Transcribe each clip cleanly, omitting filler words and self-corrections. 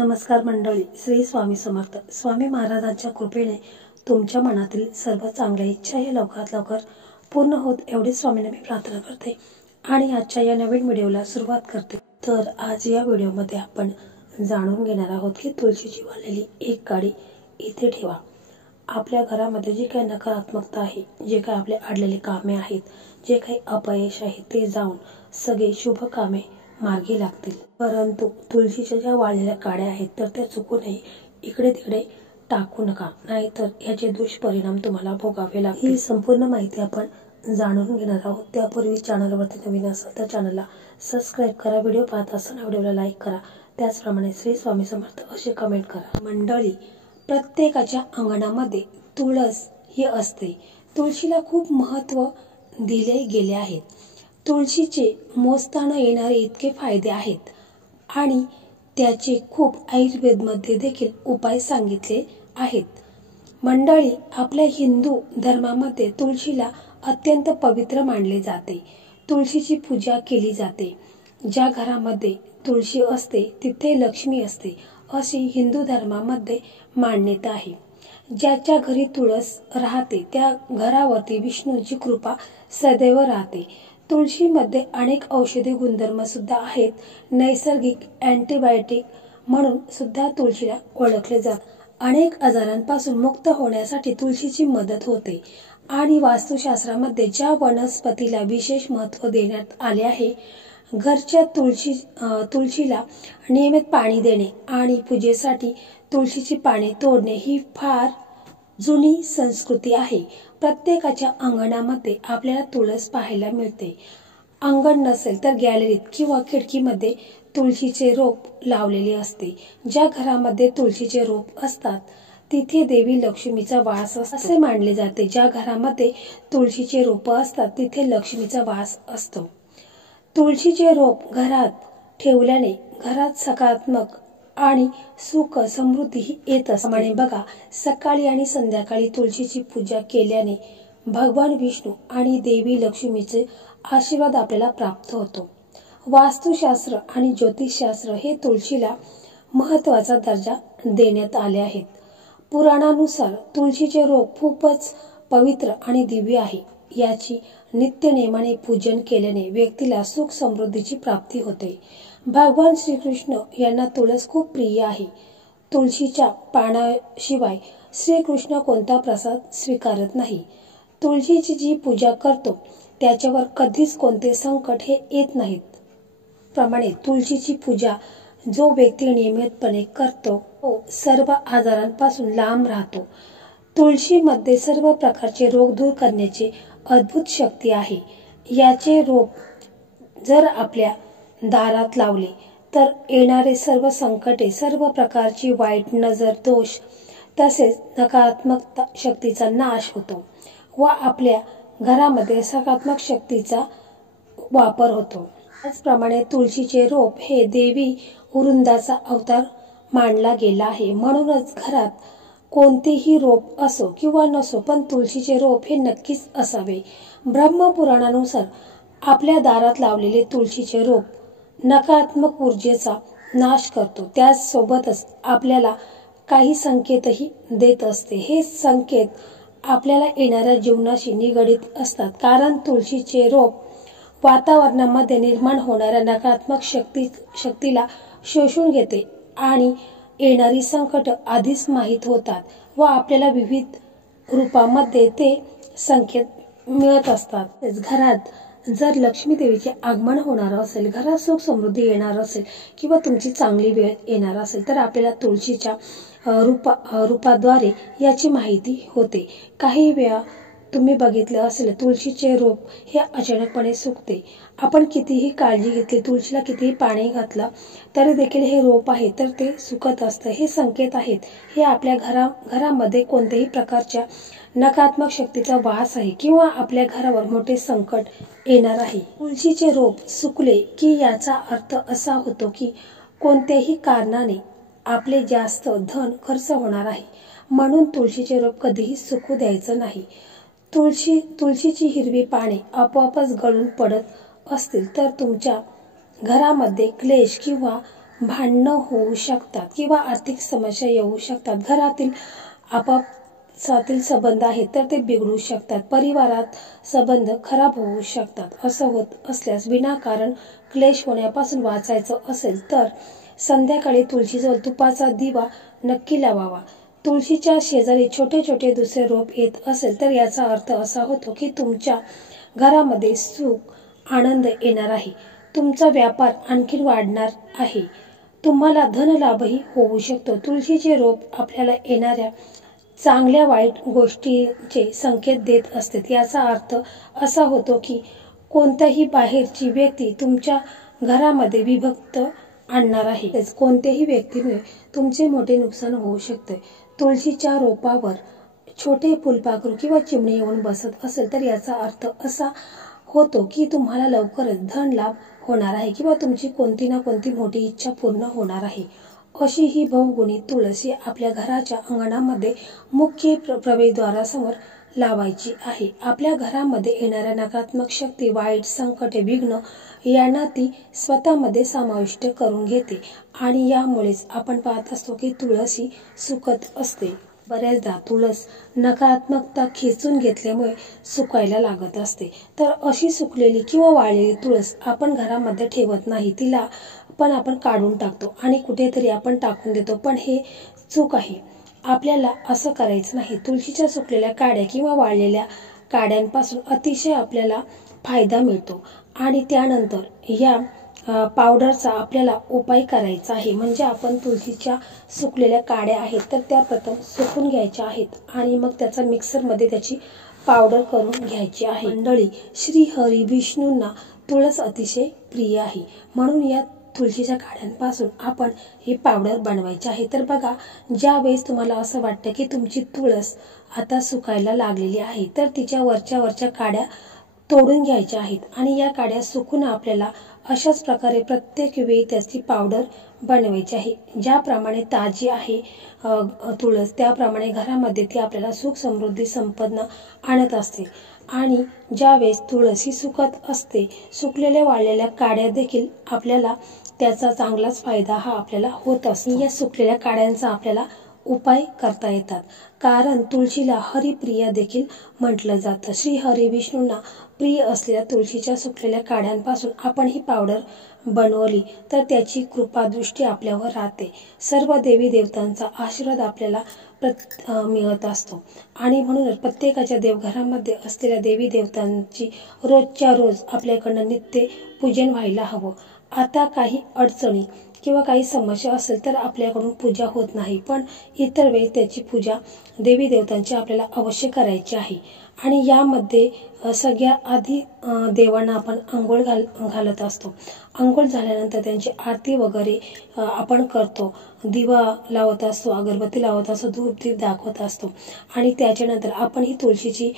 नमस्कार मंडळी, श्री स्वामी समर्थ. स्वामी महाराजांच्या कृपेने तुमच्या मनातील सर्व चांगल्या इच्छा हे लवकरात लवकर पूर्ण होत एवढी स्वामींना मी प्रार्थना करते आणि आजच्या या नवीन व्हिडिओला सुरुवात करते. तर आज या व्हिडिओमध्ये आपण जाणून घेणार आहोत की तुळशीची वाळलेली एक काडी इथे ठेवा. आपल्या घरामध्ये जे काही नकारात्मकता आहे, जे काही आपले अडलेले कामे आहेत, जे काही अपयश आहे ते जाऊन सगळे शुभ कामे मार्गी लागतील. परंतु तुळशीच्या ज्या वाळलेल्या काड्या आहेत तर त्या चुकूनही इकडे तिकडे टाकू नका, नाहीतर याचे दुष्परिणाम तुम्हाला भोगावे लागतील. ही संपूर्ण माहिती आपण जाणून घेणार आहोत. त्यापूर्वी चॅनलवरती नवीन असाल तर चॅनलला सबस्क्राईब करा, व्हिडिओ पाहत असताना व्हिडिओला लाईक करा, त्याचप्रमाणे श्री स्वामी समर्थ असे कमेंट करा. मंडळी, प्रत्येकाच्या अंगणामध्ये तुळस ही असते. तुळशीला खूप महत्त्व दिले गेले आहे. तुळशीचे मोजता न येणारे इतके फायदे आहेत आणि त्याचे खूप आयुर्वेदमध्ये देखील उपाय सांगितले आहेत. मंडळी, आपल्या हिंदू धर्मामध्ये तुळशीला अत्यंत पवित्र मानले जाते. तुळशीची पूजा केली जाते. ज्या घरामध्ये तुळशी असते तिथे लक्ष्मी असते अशी हिंदू धर्मामध्ये मान्यता आहे. ज्याच्या घरी तुळस राहते त्या घरावरती विष्णूंची कृपा सदैव राहते. तुळशीमध्ये अनेक औषधी गुणधर्म सुद्धा आहेत. नैसर्गिक अँटीबायोटिक म्हणून सुद्धा तुळशीला ओळखले जाते. अनेक आजारांपासून मुक्त होण्यासाठी तुळशीची मदत होते आणि वास्तुशास्त्रामध्ये ज्या वनस्पतीला विशेष महत्त्व देण्यात आले आहे, घरच्या तुळशीला नियमित पाणी देणे आणि पूजेसाठी तुळशीची पाने तोडणे ही फार जुनी संस्कृती आहे. प्रत्येकाच्या अंगणामध्ये आपल्याला तुळस पाहायला मिळते. अंगण नसेल तर गॅलरीत किंवा खिडकीमध्ये तुळशीचे रोप लावलेले असते. ज्या घरामध्ये तुळशीचे रोप असतात तिथे देवी लक्ष्मीचा वास असतो असे मानले जाते. ज्या घरामध्ये तुळशीचे रोप असतात तिथे लक्ष्मीचा वास असतो. तुळशीचे रोप घरात ठेवल्याने घरात सकारात्मक आणि सुख समृद्धी येत असते. बघा, सकाळी आणि संध्याकाळी तुळशीची पूजा केल्याने भगवान विष्णू आणि देवी लक्ष्मीचे आशीर्वाद आपल्याला प्राप्त होतो. वास्तुशास्त्र आणि ज्योतिषशास्त्र हे तुळशीला महत्त्वाचा दर्जा देण्यात आले आहेत. पुराणानुसार तुळशीचे रोप खूपच पवित्र आणि दिव्य आहे. याची नित्य नेमाने पूजन केल्याने व्यक्तीला सुख समृद्धीची प्राप्ती होते. भगवान श्रीकृष्ण यांना तुळस खूप प्रिय आहे. तुळशीच्या पानाशिवाय श्रीकृष्ण कोणता प्रसाद स्वीकारत नाही. तुळशीची जी पूजा करतो त्याच्यावर कधीच कोणते संकट हे येत नाहीत. प्रमाणे तुळशीची पूजा जो व्यक्ती नियमितपणे करतो तो सर्व आजारांपासून लांब राहतो. तुळशीमध्ये सर्व प्रकारचे रोग दूर करण्याची अद्भुत शक्ती आहे. याचे रोप जर आपल्या दारात लावले तर येणारे सर्व संकटे, सर्व प्रकारची वाईट नजर, दोष तसेच नकारात्मक शक्तीचा नाश होतो व आपल्या घरामध्ये सकारात्मक शक्तीचा वापर होतो. त्याचप्रमाणे तुळशीचे रोप हे देवी वृंदाचा अवतार मानला गेला आहे. म्हणूनच घरात कोणतेही रोप असो किंवा नसो पण तुळशीचे रोप हे नक्कीच असावे. ब्रह्मपुराणानुसार आपल्या दारात लावलेले तुळशीचे रोप नकारात्मक ऊर्जेचा नाश करतो. त्याचसोबतच आपल्याला काही संकेतही देत असते. हे संकेत आपल्याला येणाऱ्या जीवनाशी निगडीत असतात, कारण तुळशीचे रोप वातावरणामध्ये निर्माण होणाऱ्या नकारात्मक शक्तीला शोषून घेते आणि येणारी संकट आधीच माहीत होतात व आपल्याला विविध रूपामध्ये ते संकेत मिळत असतात. घरात जर लक्ष्मी देवीचे आगमन होणार असेल, घरात सुख समृद्धी येणार असेल किंवा तुमची चांगली वेळ येणार असेल तर आपल्याला तुळशीच्या रूपाद्वारे याची माहिती होते. काही वेळा तुम्ही बघितले असेल तुळशीचे रोप हे अचानकपणे सुकते. आपण कितीही काळजी घेतली, तुळशीला कितीही पाणी घातलं तरी देखील हे रोप आहे तर ते सुकत असतं. हे संकेत आहेत. हे आपल्या घरामध्ये कोणत्याही प्रकारच्या नकारात्मक शक्तीचा वास आहे किंवा आपल्या घरावर मोठे संकट येणार आहे. तुळशीचे रोप सुकले की याचा अर्थ असा होतो की कोणत्याही कारणाने आपले जास्त धन खर्च होणार आहे. म्हणून तुळशीचे रोप कधीही सुकू द्यायचं नाही. तुळशीची हिरवी पाने आपोआपच गळून पडत असतील तर तुमच्या घरामध्ये क्लेश किंवा भांडणं होऊ शकतात किंवा आर्थिक समस्या येऊ शकतात. घरातील आपापसातील संबंध आहेत तर ते बिघडू शकतात. परिवारात संबंध खराब होऊ शकतात. असं होत असल्यास विनाकारण क्लेश होण्यापासून वाचायचं असेल तर संध्याकाळी तुळशीजवळ तुपाचा दिवा नक्की लावावा. तुळशीच्या शेजारी छोटे छोटे दुसरे रोप येत असेल तर याचा अर्थ असा होतो की तुमच्या घरामध्ये सुख आनंद येणार आहे. तुमचा व्यापार आणखी वाढणार आहे. तुम्हाला धनलाभही होऊ शकतो. तुळशीचे रोप आपल्याला येणाऱ्या चांगल्या वाईट गोष्टींचे संकेत देत असते. याचा अर्थ असा होतो की कोणत्याही बाहेरची व्यक्ती तुमच्या घरामध्ये विभक्त आणणार आहे. कोणत्याही व्यक्तीमुळे तुमचे मोठे नुकसान होऊ शकते. तुळशीच्या रोपावर छोटे फुलपाखरू किंवा चिमणी येऊन बसत असेल तर याचा अर्थ असा होतो की तुम्हाला लवकरच धन लाभ होणार आहे किंवा तुमची कोणती ना कोणती मोठी इच्छा पूर्ण होणार आहे. अशी ही बहुगुणी तुळस आपल्या घराच्या अंगणामध्ये मुख्य प्रवेशद्वारासमोर लावायची आहे. आपल्या घरामध्ये येणाऱ्या नकारात्मक शक्ती, वाईट संकटे, विघ्न यांना ती स्वतःमध्ये समाविष्ट करून घेते आणि यामुळेच आपण पाहत असतो की तुळस ही सुकत असते. बऱ्याचदा तुळस नकारात्मकता खेचून घेतल्यामुळे सुकायला लागत असते. तर अशी सुकलेली किंवा वाळलेली तुळस आपण घरामध्ये ठेवत नाही. तिला पण आपण काढून टाकतो आणि कुठेतरी आपण टाकून देतो. पण हे चूक आहे. आपल्याला असं करायचं नाही. तुळशीच्या सुकलेल्या काड्या किंवा वाळलेल्या काड्यांपासून अतिशय आपल्याला फायदा मिळतो आणि त्यानंतर या पावडरचा आपल्याला उपाय करायचा आहे. म्हणजे आपण तुळशीच्या सुकलेल्या काड्या आहेत तर त्या प्रथम सुकून घ्यायच्या आहेत आणि मग त्याचा मिक्सरमध्ये त्याची पावडर करून घ्यायची आहे. मंडळी, श्री हरी विष्णूंना तुळस अतिशय प्रिय आहे. म्हणून या तुळशीच्या काड्यांपासून आपण ही पावडर बनवायची आहे. तर बघा, ज्या वेळेस तुम्हाला असं वाटतं की तुमची तुळस आता सुकायला लागलेली आहे तर तिच्या वरच्या काड्या तोडून घ्यायच्या आहेत आणि या काड्या सुकून आपल्याला अशाच प्रकारे प्रत्येक वेळी त्याची पावडर बनवायची आहे. ज्याप्रमाणे ताजी आहे तुळस त्याप्रमाणे घरामध्ये ती आपल्याला सुख समृद्धी संपन्न आणत असते. आणि ज्यावेळेस तुळस ही सुकत असते, सुकलेल्या वाळलेल्या काड्या देखील आपल्याला त्याचा चांगलाच फायदा हा आपल्याला होत असतो. या सुकलेल्या काड्यांचा आपल्याला उपाय करता येतात. कारण तुळशीला हरिप्रिया देखील म्हटलं जातं. श्री हरी विष्णूंना प्रिय असलेल्या तुळशीच्या सुकलेल्या काड्यांपासून आपण ही पावडर बनवली तर त्याची कृपादृष्टी आपल्यावर राहते. सर्व देवी देवतांचा आशीर्वाद आपल्याला मिळत असतो आणि म्हणूनच प्रत्येकाच्या देवघरामध्ये असलेल्या देवी देवतांची रोजच्या रोज आपल्याकडनं नित्य पूजन व्हायला हवं. आता काही अडचणी किंवा काही समस्या असेल तर आपल्याकडून पूजा होत नाही, पण इतर वेळी त्याची पूजा देवी देवतांची आपल्याला अवश्य करायची आहे. आणि यामध्ये सगळ्या आधी देवांना आपण अंघोळ घालत असतो. अंघोळ झाल्यानंतर त्यांची आरती वगैरे आपण करतो. दिवा लावत असतो, अगरबत्ती लावत असतो, धूप दीप दाखवत असतो आणि त्याच्यानंतर आपण ही तुळशीची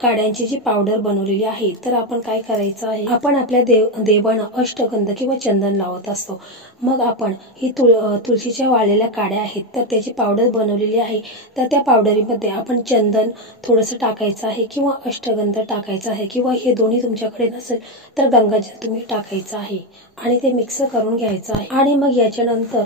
काड्यांची जी पावडर बनवलेली आहे तर आपण काय करायचं आहे, आपण आपल्या देवांना अष्टगंध किंवा चंदन लावत असतो. मग आपण ही तुळशीच्या वाळलेल्या काड्या आहेत तर त्याची पावडर बनवलेली आहे तर त्या पावडरीमध्ये आपण चंदन थोडंसं टाकायचं आहे किंवा अष्टगंध टाकायचं आहे किंवा हे दोन्ही तुमच्याकडे नसेल तर गंगाजल तुम्ही टाकायचं आहे आणि ते मिक्स करून घ्यायचं आहे. आणि मग याच्यानंतर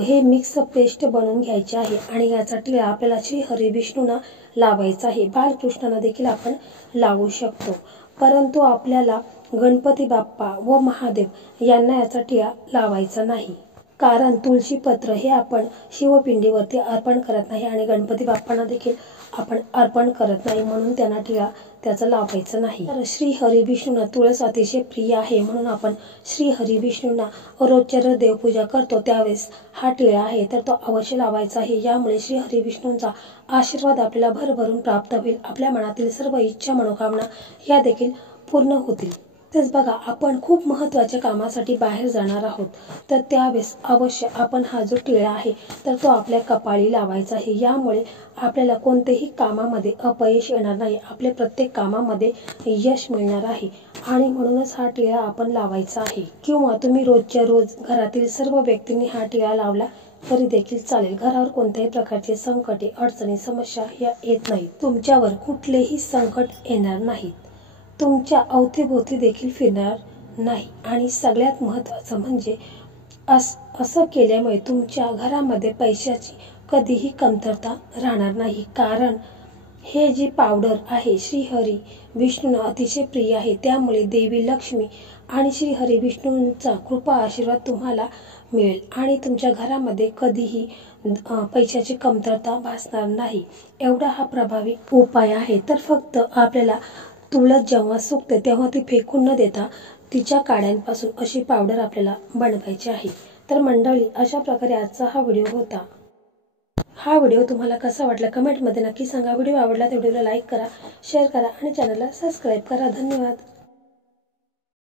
हे मिक्स पेस्ट बनवून घ्यायचे आहे आणि याचा टिळा आपल्याला श्री हरी विष्णूंना लावायचा आहे. बालकृष्णांना देखील आपण लावू शकतो, परंतु आपल्याला गणपती बाप्पा व महादेव यांना याचा टिळा लावायचा नाही. कारण तुळशी पत्र हे आपण शिवपिंडीवरती अर्पण करत नाही आणि गणपती बाप्पांना देखील आपण अर्पण करत नाही, म्हणून त्यांना टिळा त्याचा लावायचा नाही. तर श्री हरी विष्णूंना तुळस अतिशय प्रिय आहे म्हणून आपण श्री हरी विष्णूंना रोजच्या रोज देवपूजा करतो त्यावेळेस हा टिळा आहे तर तो अवश्य लावायचा आहे. यामुळे श्री हरी विष्णूंचा आशीर्वाद आपल्याला भरभरून प्राप्त होईल. आपल्या मनातील सर्व इच्छा मनोकामना या देखील पूर्ण होतील. तेच बघा, आपण खूप महत्त्वाच्या कामासाठी बाहेर जाणार आहोत तर त्यावेळेस अवश्य आपण हा जो टिळा आहे तर तो आपल्या कपाळी लावायचा आहे. यामुळे आपल्याला कोणत्याही कामामध्ये अपयश येणार नाही, आपल्या प्रत्येक कामामध्ये यश मिळणार आहे आणि म्हणूनच हा टिळा आपण लावायचा आहे. किंवा तुम्ही रोजच्या रोज घरातील सर्व व्यक्तींनी हा टिळा लावला तरी देखील चालेल. घरावर कोणत्याही प्रकारचे संकटे, अडचणी, समस्या या येत नाहीत. तुमच्यावर कुठलेही संकट येणार नाहीत. तुमच्या अवतीभोवती देखील फिरणार नाही आणि सगळ्यात महत्त्वाचं म्हणजे असं केल्यामुळे तुमच्या घरामध्ये पैशाची कधीही कमतरता राहणार नाही। कारण हे जी पावडर आहे श्रीहरी विष्णूंना अतिशय प्रिय आहे, त्यामुळे देवी लक्ष्मी आणि श्रीहरी विष्णूंचा कृपा आशीर्वाद तुम्हाला मिळेल आणि तुमच्या घरामध्ये कधीही पैशाची कमतरता भासणार नाही। एवढा हा प्रभावी उपाय आहे। तर फक्त आपल्याला तुळस जेव्हा सुकते तेव्हा ती फेकून न देता तिच्या काड्यांपासून अशी पावडर आपल्याला बनवायची आहे। तर मंडळी, अशा प्रकारे आजचा हा व्हिडिओ होता। हा व्हिडिओ तुम्हाला कसा वाटला कमेंटमध्ये नक्की सांगा। व्हिडिओ आवडला तर व्हिडिओला लाईक करा, शेअर करा आणि चॅनलला सबस्क्राईब करा। धन्यवाद।